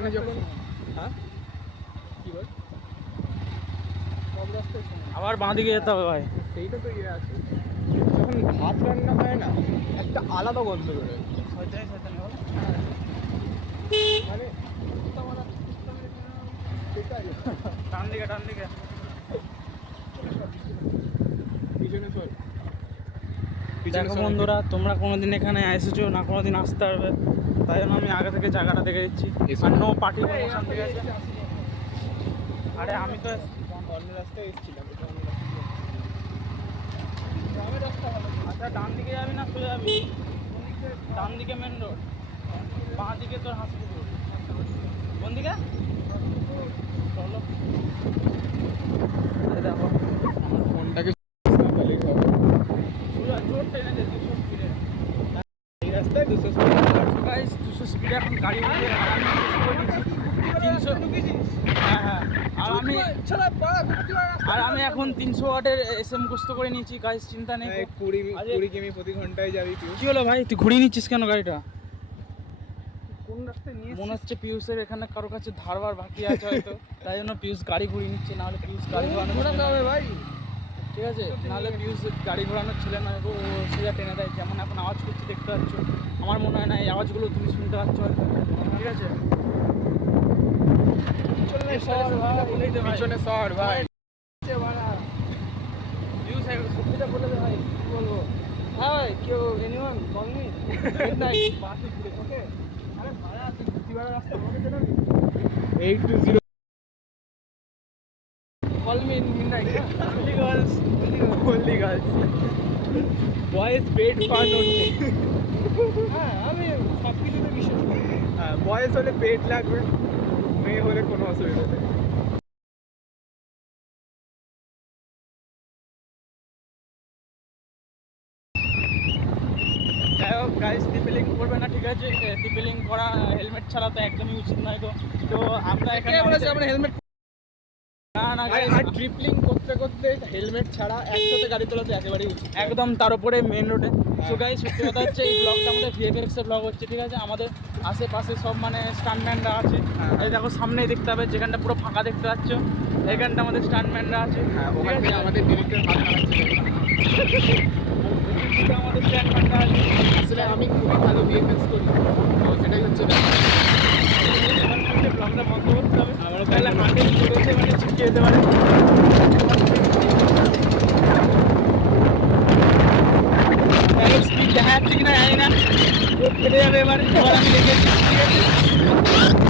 এখানে যখন হ্যাঁ কি বল আবার বাঁ দিকে যেতে হবে ভাই। সেইটা তো ইয়ে আছে, যখন ভাত রান্না হয় না একটা আলাদা গন্ধ বেরোয়, মানে ডান দিকে ডান দিকে পিছনে চল। দেখো বন্ধুরা, তোমরা কোনোদিন এখানে এসেছো না, কোনোদিন আসতে পারবে, তাই জন্য আমি আগে থেকে জায়গাটা দেখে দিচ্ছি। আর নো পার্টি প্রমোশন, ঠিক আছে? আরে আমি তো অন্য রাস্তায় এসেছিলাম। আচ্ছা, ডান দিকে যাবি না সোজা যাবি? ডান দিকে মেন রোড, বাঁ দিকে তোর হাসপুকুর। কোন দিকে? চলো। দেখো আমার ফোনটাকে সোজা জোর টেনে দে 200 স্পিডে। এই রাস্তায় 200 গাইস 200 স্পিডে এখন গাড়ি উঠবে, আর আমি 300। হ্যাঁ হ্যাঁ, আর আমি এখন 300 ওয়াটের এসএ মুখস্থ করে নিয়েছি গাইস, চিন্তা নেই। 20 কিমি প্রতি ঘন্টায় যাবি তুই। কি হলো ভাই, তুই ঘুরিয়ে নিচ্ছিস কেন গাড়িটা? কোন রাস্তায় নিয়ে মনে হচ্ছে পিউষের এখানে কারো কাছে ধারবার বাকি আছে হয়তো, তাই জন্য পিউষ গাড়ি ঘুরিয়ে নিচ্ছে, নাহলে পিউষ গাড়ি ঘোরানো হবে ভাই। ঠিক আছে, নাহলে পিউষ গাড়ি ঘোরানোর ছিল না, ও সোজা টেনে দেয়। যেমন এখন আওয়াজ করছে দেখতে পাচ্ছ, আমার মনে হয় না এই আওয়াজগুলো তুমি শুনতে পাচ্ছ হয়তো, ঠিক আছে? পিছনে শহর ভাই। পিউষ সত্যিটা বলে দে ভাই, কি বলবো? হ্যাঁ ভাই, কেউ এনিওয়ান কল মি মিডনাইট বাসে ঘুরে ওকে। আরে ভাড়া আছে দিবারা রাস্তা আমাকে জানাবি 820 call me in midnight. Only girls, only girls, boys paid for only। হ্যাঁ আমি সব কিছুতে বিশ্বাস করি। হ্যাঁ, বয়েস হলে পেট লাগবে, মেয়ে হলে কোনো অসুবিধা নেই। যাই হোক গাইস, টিপেলিং করবে না, ঠিক আছে? টিপেলিং করা হেলমেট ছাড়া তো একদমই উচিত নয়। তো আমরা এখানে আমরা হেলমেট না না আর ট্রিপলিং করতে করতে হেলমেট ছাড়া একসাথে গাড়ি তোলা তো একেবারেই উচিত। একদম, তার উপরে মেন রোডে। সো গাইস, সত্যি কথা হচ্ছে এই ব্লগটা আমাদের ভিএফএক্স এর ব্লগ হচ্ছে, ঠিক আছে? আমাদের আশেপাশে সব মানে স্টান্টম্যানরা আছে। এই দেখো সামনেই দেখতে হবে, যেখানটা পুরো ফাঁকা দেখতে পাচ্ছ, এইখানটা আমাদের স্টান্টম্যানরা আছে। ওখান থেকে আমাদের ডিরেক্টর হাত নাড়াচ্ছে। আমাদের স্টান্টম্যানরা আছে। আসলে আমি খুবই ভালো ভিএফএক্স করি, তো সেটাই হচ্ছে ব্লগটা বন্ধ করতে হবে, তাহলে হাতে চলেছে মানে ছিটিয়ে যেতে পারে। স্পিড দেখা যাচ্ছে কিনা জানি না, ফেটে যাবে এবার, আমি দেখেছি, ঠিক আছে?